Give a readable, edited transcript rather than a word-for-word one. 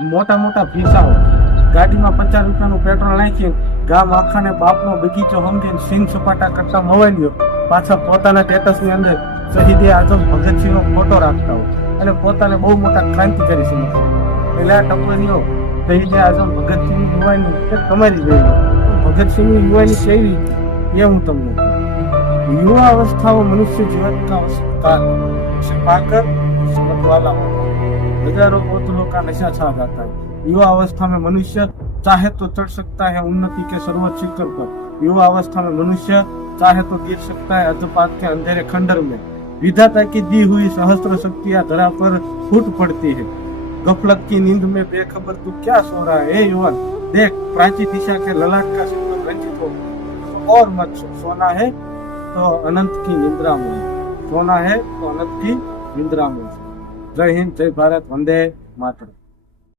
મોટા મોટા ભીસાઓ ગાડીમાં 50 રૂપિયાનું પેટ્રોલ નાખી ગામ આખાને બાપનો બગીચો સમજીને સિંગ સપાટા કરતા મવાઈઓ પાછા પોતાના સ્ટેટસની અંદર શહીદે આઝમ ભગતસિંહનો ફોટો રાખતા હોય અને પોતાને બહુ મોટા ક્રાંતિકારી સમજે. એટલે આ ટપલીઓ શહીદે આઝમ ભગતસિંહની યુવાની કે તમારી જોઈ ભગતસિંહની યુવાની કેવી એ હું તમને કહું. युवा अवस्था वो मनुष्य जीवन का काल पाकर समझ वाला होता है. हजारों बोतलों का नशा छा जाता है. युवा अवस्था में मनुष्य चाहे तो चढ़ सकता है उन्नति के सर्वोच्च शिखर पर. युवा अवस्था में मनुष्य चाहे तो गिर सकता है अधपात के अंधेरे खंडर में. विधाता की दी हुई सहस्त्र शक्तियां धरा पर फूट पड़ती है. गफलत की नींद में बेखबर तू क्या सो रहा है युवान. देख प्राची दिशा के ललाट का सिंदूर रंजित हो और मत सो. सोना है तो अनंत की निद्रा में, सोना है तो अनंत की निद्रा में. जय हिंद, जय भारत, वंदे मातरम.